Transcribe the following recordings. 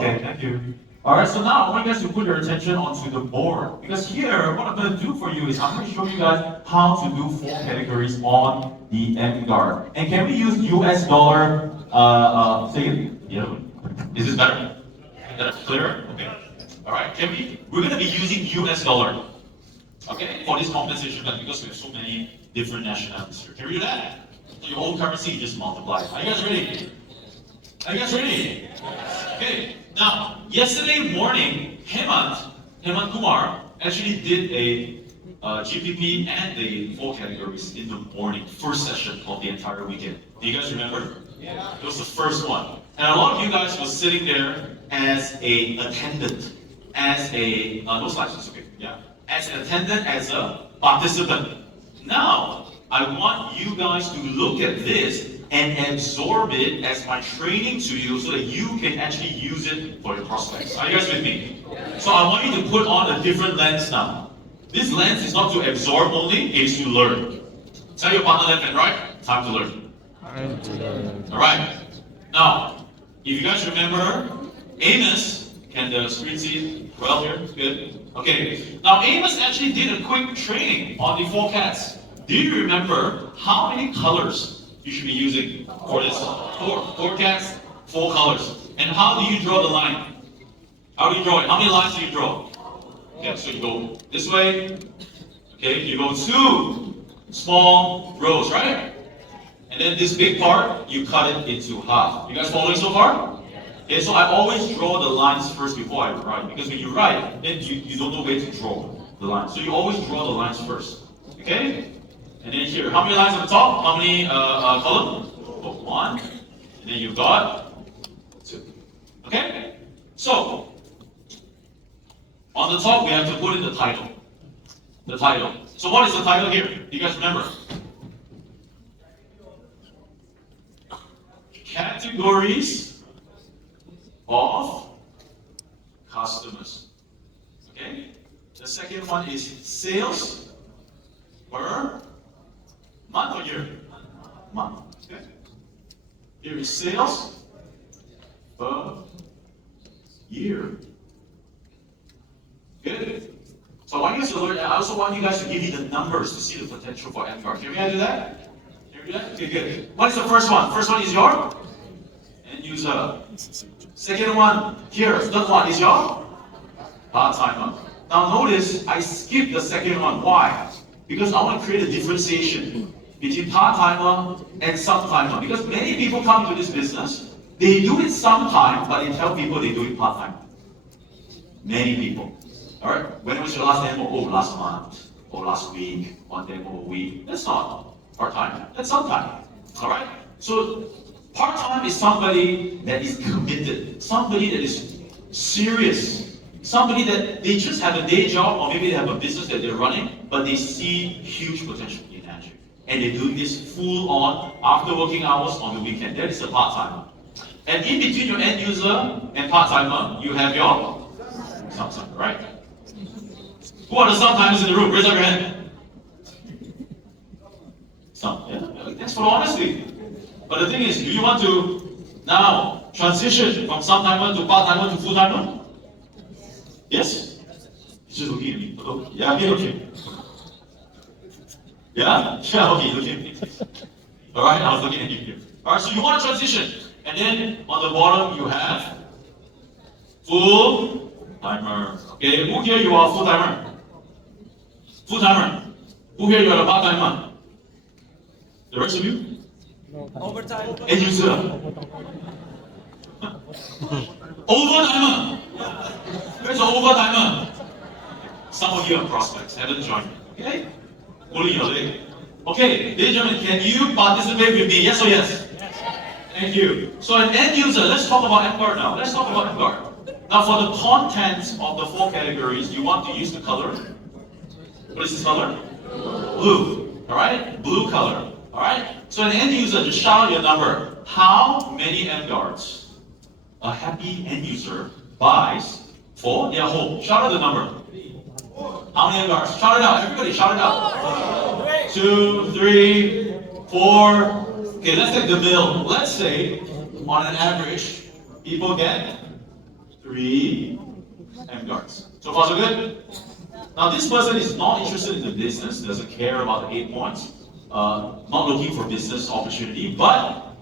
Okay, thank you. Alright, so now I want you guys to put your attention onto the board. Because here, what I'm going to do for you is I'm going to show you guys how to do four categories on the M guard. And can we use US dollar, say it? Yeah. Is this better? Is that clearer? Okay. Alright, we're going to be using US dollar. Okay, for this compensation plan because we have so many different nationalities here. Can we do that? So your own currency just multiply. Are you guys ready? Are you guys ready? Okay. Now, yesterday morning, Hemant Kumar actually did a GPP and the four categories in the morning, first session of the entire weekend. Do you guys remember? Yeah. It was the first one. And a lot of you guys were sitting there as a attendant, as a, no slides, it's okay, yeah. As an attendant, as a participant. Now, I want you guys to look at this and absorb it as my training to you so that you can actually use it for your prospects. Are you guys with me? So I want you to put on a different lens now. This lens is not to absorb only, it is to learn. Tell your partner left and right, time to learn. Time to learn. Alright. Now, if you guys remember, Amos, can the screen see well here? Good. Okay. Now Amos actually did a quick training on the four cats. Do you remember how many colors you should be using for this? Four cats, four colors. And how do you draw the line? How do you draw it? How many lines do you draw? Okay, so you go this way. Okay, you go two small rows, right? And then this big part, you cut it into half. You guys following so far? Okay, so I always draw the lines first before I write. Because when you write, then you don't know where to draw the lines. So you always draw the lines first. Okay? And then here, how many lines at the top? How many columns? Oh, one. And then you've got two. Okay? So, on the top, we have to put in the title. The title. So what is the title here? Do you guys remember? Categories of customers. Okay? The second one is sales per month or year? Month. Okay? Here is sales per year. Good. So I want you guys to learn, I also want you guys to give me the numbers to see the potential for MCAR. Can we do that? Can we do that? Okay, good. What is the first one? First one is your end user. Second one, here. Third one is your part-timer. Now notice, I skipped the second one. Why? Because I want to create a differentiation between part-timer and some-timer. Because many people come to this business, they do it sometime, but they tell people they do it part-time. Many people. Alright? When was your last demo? Oh, last month. Or last week. One demo a week. That's not part-time. That's sometime. Alright? So, part-time is somebody that is committed. Somebody that is serious. Somebody that they just have a day job or maybe they have a business that they're running, but they see huge potential in Andrew. And they do this full on after working hours on the weekend. That is a part-timer. And in between your end user and part-timer, you have your some, right? Who are the some-timers in the room? Raise up your hand. Some, yeah. Thanks for the honesty. But the thing is, do you want to now transition from some-timer to part-timer to full-timer? Yes? He's just looking at me. Okay. Yeah, okay. Yeah? Yeah, okay, looking at me. Alright, I was looking at you here. Alright, so you want to transition. And then on the bottom you have full-timer. Okay, who here you are full-timer? Full-timer. Who here you are a part-timer? The rest of you? Overtime. End user. Overtimer. Where's the overtimer? Some of you are prospects, haven't joined. Okay? Pulling your leg. Okay, ladies and gentlemen, can you participate with me? Yes or yes? Yes. Thank you. So an end user, let's talk about MGuard now. Let's talk about MGuard. Now for the contents of the four categories, you want to use the color. What is this color? Blue. Alright? Blue color. Alright? So an end user, just shout out your number. How many MGuards a happy end user buys for their home? Shout out the number. How many MGuards? Shout it out. Everybody shout it out. 2, 3, 4. Okay, let's take the middle. Let's say, on an average, people get 3 M guards. So far so good? Now this person is not interested in the business, doesn't care about the 8 points, not looking for business opportunity, but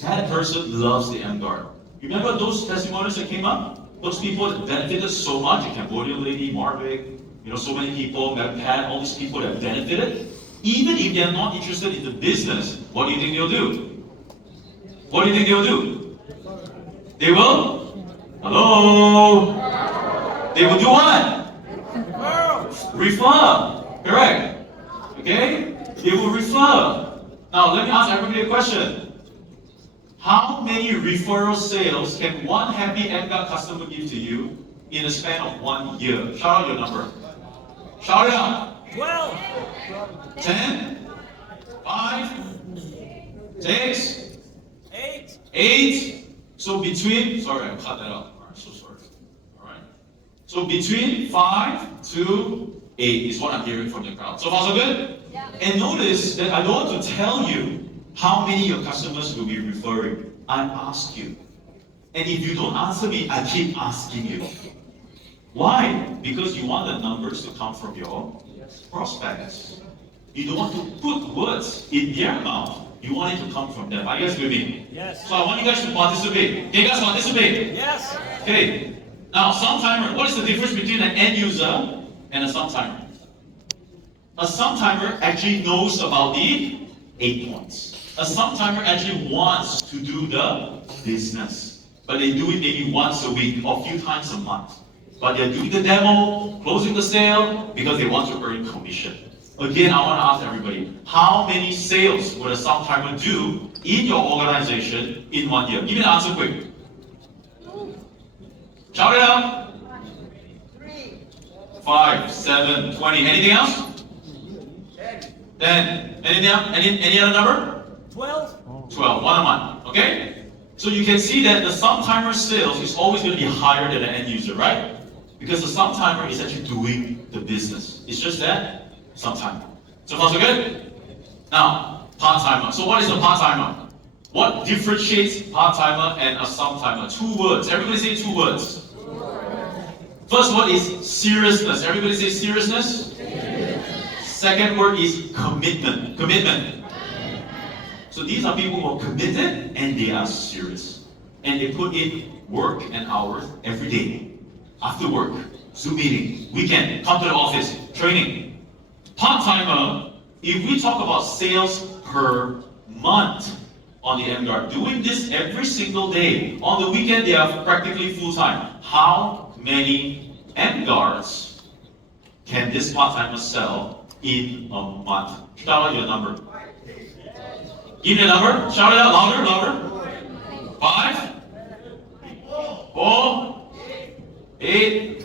that person loves the M guard. Remember those testimonies that came up? Those people that benefited so much, the Cambodian lady, Marvick, so many people, Pat, all these people that benefited. Even if they're not interested in the business, what do you think they'll do? What do you think they'll do? They will? Hello? They will do what? Refer. Correct. Okay? They will refer. Now, let me ask everybody a question. How many referral sales can one happy MGUT customer give to you in a span of 1 year? Shout out your number. Shout it out. 12. 10. 5. 6. 8. 8. So between, sorry, I cut that out. Alright, so sorry. Alright. So between 5 to 8 is what I'm hearing from the crowd. So far so good? Yeah. And notice that I don't want to tell you how many your customers will be referring. I ask you. And if you don't answer me, I keep asking you. Why? Because you want the numbers to come from your prospects. You don't want to put words in their mouth. You want it to come from them. Are you guys with me? Yes. So I want you guys to participate. Can you guys participate? Yes. Okay. Now, sometime, what is the difference between an end user and a sometime? A sometime actually knows about the 8 points. A sometime actually wants to do the business, but they do it maybe once a week or a few times a month. But they're doing the demo, closing the sale, because they want to earn commission. Again, I want to ask everybody, how many sales would a sometimer do in your organization in 1 year? Give me the answer quick. Shout it out. 3. 5, 7, 20. Anything else? 10. Anything else? Any other number? 12. 12. 1 a month. Okay? So you can see that the sometimer sales is always going to be higher than the end user, right? Because the sometimer is actually doing the business. It's just that sometimer. So far so good? Now, part-timer. So what is a part-timer? What differentiates part-timer and a sometimer? 2 words. Everybody say 2 words. First word is seriousness. Everybody say seriousness. Second word is commitment. Commitment. So these are people who are committed and they are serious. And they put in work and hours every day. After work, Zoom meeting, weekend, come to the office, training. Part-timer, if we talk about sales per month on the MGuard, doing this every single day. On the weekend, they are practically full-time. How many MGuards can this part-timer sell in a month? Shout out your number. Give me a number. Shout it out louder, louder. 5, 4, 8,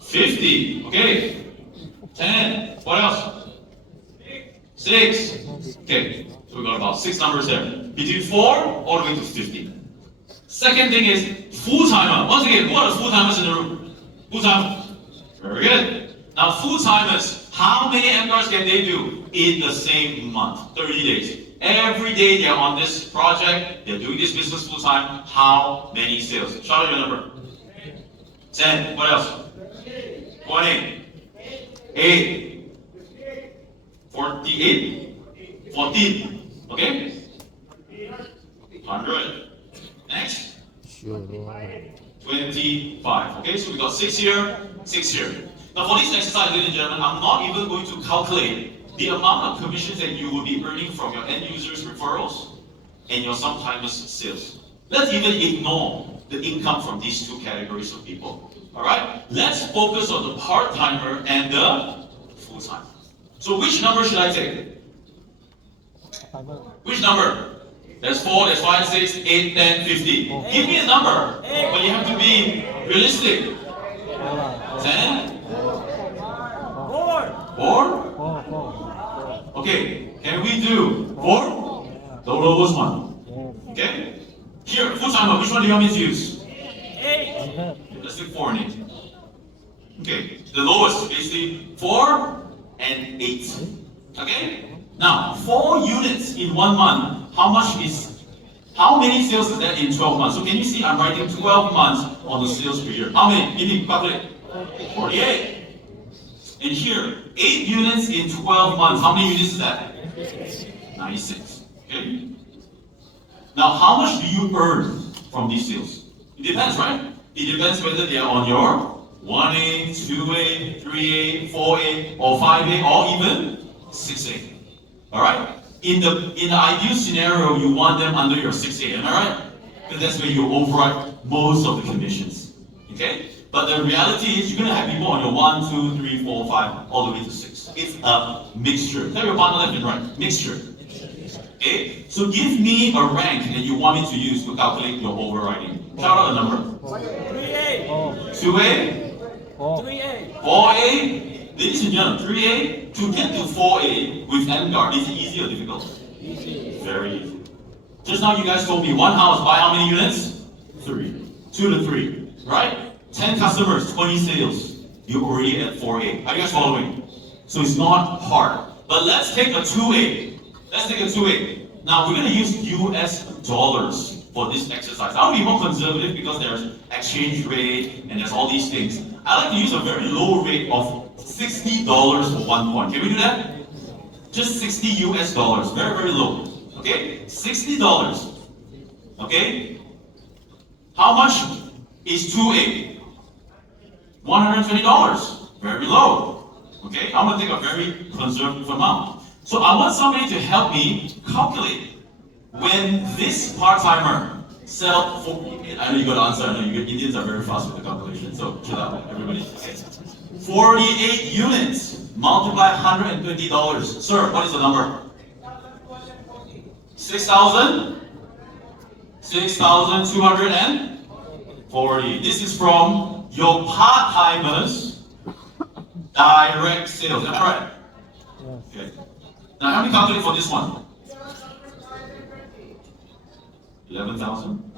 50. Okay. 10. What else? 6. Okay. So we got about 6 numbers there. Between 4 all the way to 50. Second thing is full-timer. Once again, who are the full-timers in the room? Full-timers. Very good. Now full-timers, how many MGuards can they do in the same month? 30 days. Every day they're on this project, they're doing this business full-time. How many sales? Shout out your number. 10. What else? 20. 8. 48. 14. Okay? 100. Next. 25. Okay, so we got 6 here, 6 here. Now for this exercise, ladies and gentlemen, I'm not even going to calculate the amount of commissions that you will be earning from your end users' referrals and your sometimes sales. Let's even ignore the income from these 2 categories of people. Alright? Let's focus on the part-timer and the full-timer. So which number should I take? Which number? There's 4, there's 5, 6, 8, 10, 50. Give me a number, but you have to be realistic. 10? 4. 4? Okay, can we do 4? The lowest one. Okay? Here, full-timer, which one do you want me to use? 8. Let's do 4 and 8. Okay, the lowest, basically 4 and 8. Okay? Now, 4 units in 1 month, how much is How many sales is that in 12 months? So can you see I'm writing 12 months on the sales per year. How many? Give me calculate. 48. And here, 8 units in 12 months. How many units is that? 96. Okay. Now, how much do you earn from these sales? It depends, right? It depends whether they are on your 1A, 2A, 3A, 4A, or 5A, or even 6A. Alright? In the ideal scenario, you want them under your 6A, am I right? Because that's where you override most of the commissions. Okay? But the reality is you're gonna have people on your 1, 2, 3, 4, 5, all the way to 6. It's a mixture. Tell your partner left and right. Mixture. Okay? So give me a rank that you want me to use to calculate your overriding. Shout out a number. 3A. 2A? 3A. 4A? Ladies and gentlemen, 3A to get to 4A with NGuard, is it easy or difficult? Easy. Very easy. Just now you guys told me one house, buy how many units? 3. 2 to 3, right? 10 customers, 20 sales. You're already at 4A. Are you guys following? So it's not hard. But let's take a 2A. Let's take a 2A. Now we're going to use US dollars for this exercise. I'll be more conservative because there's exchange rate and there's all these things. I like to use a very low rate of $60 for 1 point. Can we do that? Just 60 US dollars. Very, very low. Okay? $60. Okay? How much is 2A? $120. Very low. Okay? I'm going to take a very conservative amount. So I want somebody to help me calculate when this part-timer sell for, I know you got to answer, I know you Indians are very fast with the calculation, so chill out, everybody. Okay. 48 units, multiply $120. Sir, what is the number? 6,000? 6,240. This is from your part-timers direct sales, am I right? Okay. Now help me calculate for this one. 11,000?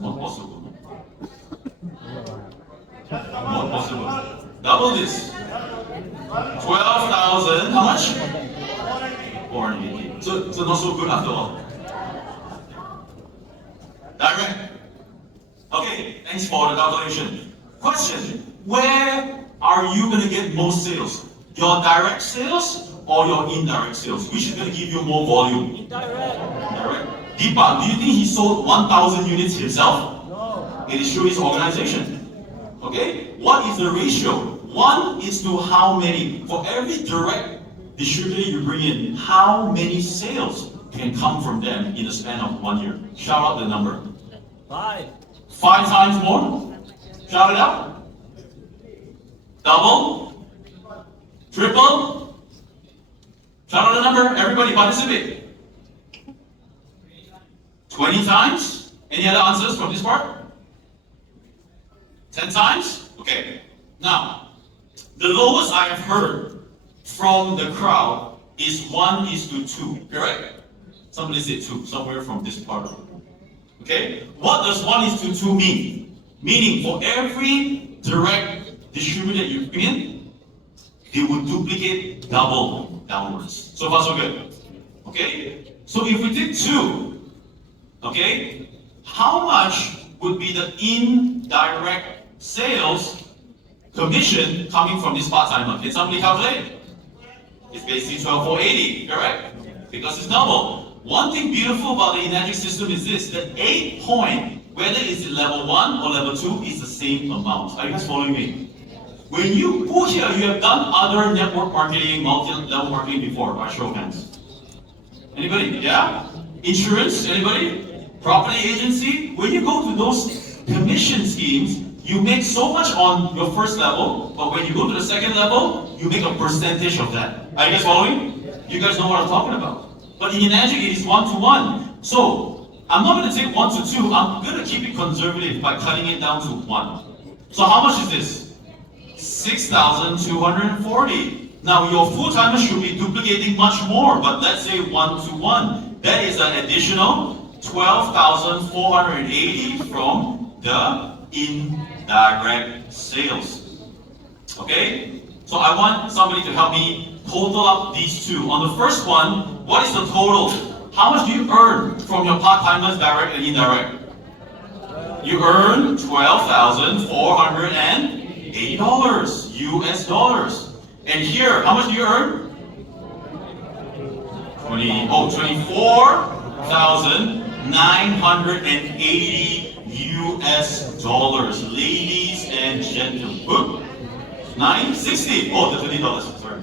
Not possible. Not possible. Double this. 12,000. How much? 480. So not so good after all. Direct. Okay, thanks for the calculation. Question. Where are you going to get most sales? Your direct sales or your indirect sales? Which is going to give you more volume? Indirect. Indirect. Deepak, do you think he sold 1,000 units himself? No. It is through his organization. Okay? What is the ratio? 1 is to how many? For every direct distributor you bring in, how many sales can come from them in a span of 1 year? Shout out the number. 5. 5 times more? Shout it out. Double? Triple? Shout out the number. Everybody participate. 20 times? Any other answers from this part? 10 times? Okay. Now, the lowest I have heard from the crowd is 1:2, correct? Somebody said 2, somewhere from this part. Okay? What does 1:2 mean? Meaning for every direct distributor you bring in, they will duplicate double downwards. So far so good. Okay? So if we did 2, okay, how much would be the indirect sales commission coming from this part-timer? Can somebody calculate? It's basically 12,480, correct? Because it's double. One thing beautiful about the Enagic system is this, the 8 point, whether it's level 1 or level 2, is the same amount. Are you guys following me? When you, who here, you have done other network marketing, multi-level marketing before? By show of hands. Anybody? Yeah? Insurance? Anybody? Property agency? When you go to those commission schemes, you make so much on your first level, but when you go to the second level, you make a percentage of that. Are you guys following? You guys know what I'm talking about. But in Enagic, it is 1-to-1. So, I'm not going to take 1-to-2, I'm going to keep it conservative by cutting it down to 1. So how much is this? 6,240. Now, your full-timers should be duplicating much more, but let's say 1-to-1. That is an additional 12,480 from the indirect sales. Okay? So I want somebody to help me total up these two. On the first one, what is the total? How much do you earn from your part-timers, direct and indirect? You earn $12,480 US dollars. And here, how much do you earn? 24,980 US dollars. Ladies and gentlemen. 960. Oh, the $20, sorry.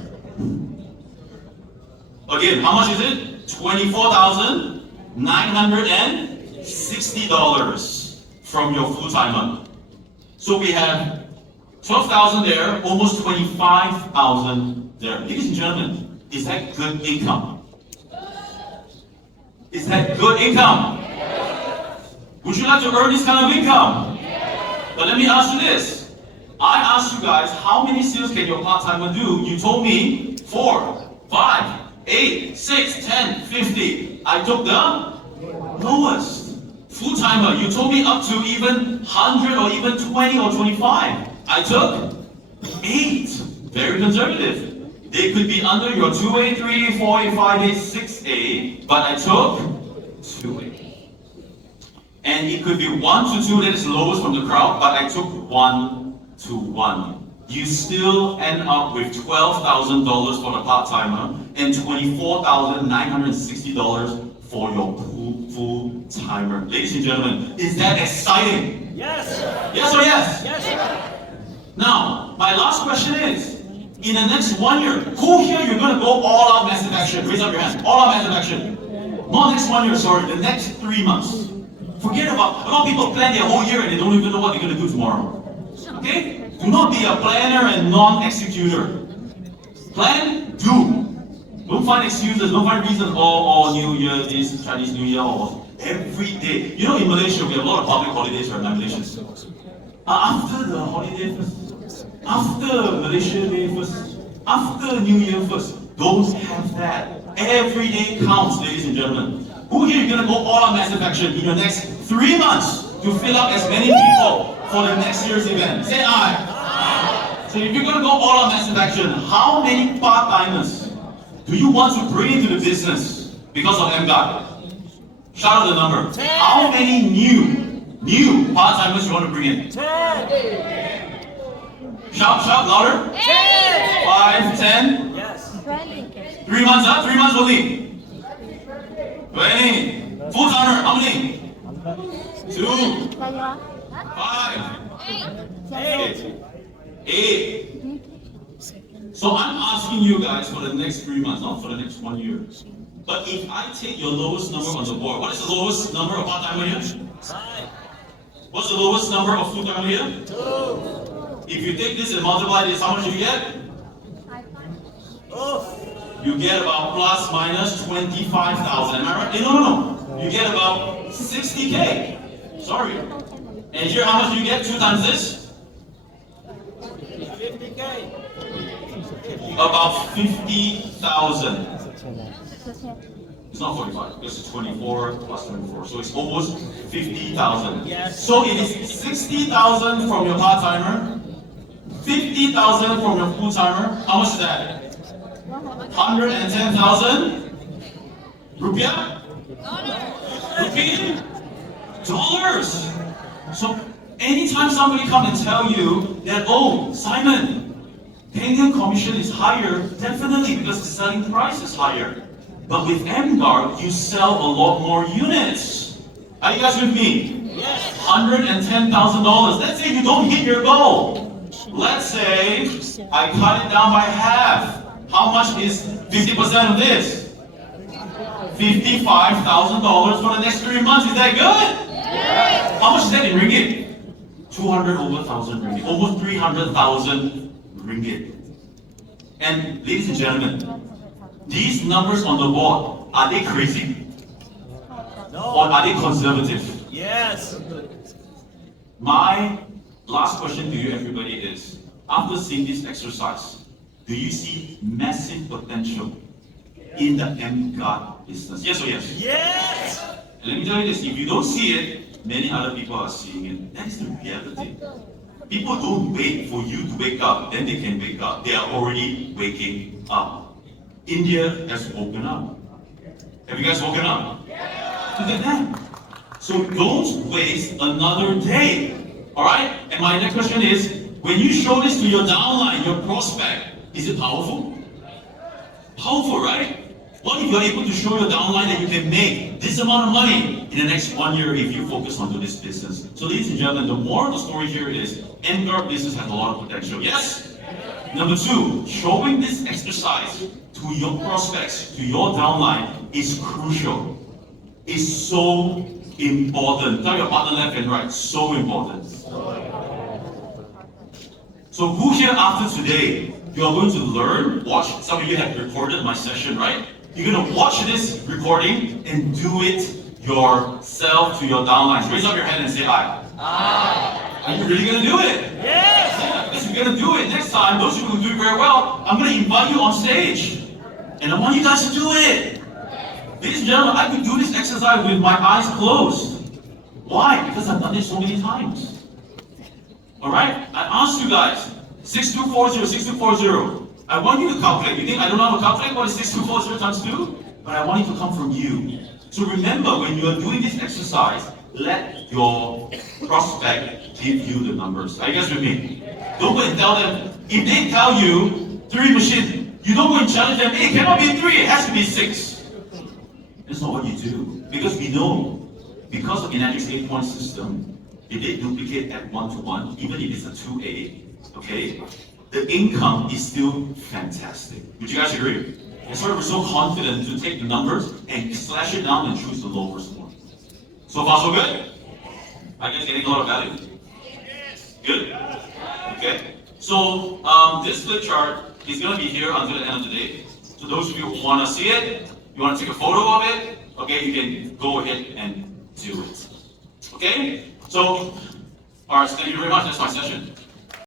Again, how much is it? $24,960 from your full-timer. So we have 12,000 there, almost 25,000 there. Ladies and gentlemen, is that good income? Is that good income? Would you like to earn this kind of income? But let me ask you this. I asked you guys, how many sales can your part-timer do? You told me 4, 5, 8, 6, 10, 50. I took the lowest. Full-timer, you told me up to even 100 or even 20 or 25. I took 8. Very conservative. They could be under your 2A, 3A, 4A, 5A, 6A, but I took 2A. And it could be 1 to 2, that is lowest from the crowd, but I took 1 to 1. You still end up with $12,000 for the part-timer and $24,960 for your full-timer. Ladies and gentlemen, is that exciting? Yes. Yes or yes? Yes. Now, my last question is, in the next 1 year, who here you're going to go all out massive action? Raise up your hand. All out massive action. Not next 1 year, sorry, the next 3 months. Forget about, a lot of people plan their whole year and they don't even know what they're going to do tomorrow. Okay? Do not be a planner and non-executor. Plan, do. Don't find excuses, don't find reasons, New Year, this Chinese New Year, or every day. You know, in Malaysia, we have a lot of public holidays, right? Malaysia. After the holiday first, after Malaysia Day first, after New Year first, don't have that. Every day counts, ladies and gentlemen. Who here is going to go all out massive action in the next 3 months to fill up as many people for the next year's event? Say aye. So if you're going to go all out massive action, how many part-timers do you want to bring into the business because of MGuard? Shout out the number. 10. How many new part-timers you want to bring in? 10. Shout louder. 10. 5, 10. Yes. 3 months up, 3 months only. 20. Full-timer, how many? 2, 5, 8. 8. So I'm asking you guys for the next 3 months, not for the next 1 year. But if I take your lowest number on the board, what is the lowest number of part-timer here? 5. What's the lowest number of full-timer here? 2. If you take this and multiply this, how much do you get? Oof. You get about plus minus 25,000. Am I right? No. You get about 60K. Sorry. And here, how much do you get? 2 times this? 50K. About 50,000. It's not 45, because it's 24 plus 24. So it's almost 50,000. Yes. So it is 60,000 from your part-timer, 50,000 from your full-timer. How much is that? 110,000 rupiah? Rupee? Dollars. So anytime somebody come and tell you that, oh, Simon, Kenyan commission is higher, definitely because the selling price is higher. But with MGuard, you sell a lot more units. Are you guys with me? Yes. $110,000. Let's say you don't hit your goal. Let's say I cut it down by half. How much is 50% of this? $55,000 for the next 3 months. Is that good? Yes. How much is that in ringgit? 200 over 1,000 ringgit. Almost 300,000 ringgit. And ladies and gentlemen, these numbers on the board, are they crazy? No. Or are they conservative? Yes. My last question to you, everybody, is after seeing this exercise, do you see massive potential in the MGuard business? Yes or yes? Yes. And let me tell you this, if you don't see it, many other people are seeing it. That is the reality. People don't wait for you to wake up, then they can wake up. They are already waking up. India has woken up. Have you guys woken up? Look at that. So don't waste another day. Alright? And my next question is, when you show this to your downline, your prospect, is it powerful? Powerful, right? What if you're able to show your downline that you can make this amount of money in the next 1 year if you focus onto this business? So ladies and gentlemen, the moral of the story here is NGAR business has a lot of potential. Yes? Number two, showing this exercise to your prospects, to your downline is crucial. It's so important. Tell your partner left and right, so important. So who here after today, you are going to learn, watch, some of you have recorded my session, right? You're going to watch this recording and do it yourself to your downlines. Raise up your hand and say aye. Aye. Are you really going to do it? Yes. Yeah, because you're going to do it next time. Those of you who do it very well, I'm going to invite you on stage. And I want you guys to do it. Ladies and gentlemen, I could do this exercise with my eyes closed. Why? Because I've done it so many times. Alright? I asked you guys, 6240, 6240. I want you to calculate. You think I don't know how to calculate what is 6240 times 2? But I want it to come from you. So remember, when you are doing this exercise, let your prospect give you the numbers. Are you guys with me? Don't go and tell them. If they tell you 3 machine, you don't go and challenge them, hey, it cannot be 3, it has to be 6. That's not what you do. Because we know, because of Enagic's 8-point system, if they duplicate at 1-to-1, even if it's a 2A, okay, the income is still fantastic. Would you guys agree? That's why we're so confident to take the numbers and slash it down and choose the lowest one. So far, so good? I guess getting a lot of value. Good? Okay. So this flip chart is going to be here until the end of the day. So those of you who want to see it, you want to take a photo of it, okay, you can go ahead and do it. Okay? So, alright, thank you very much. That's my session.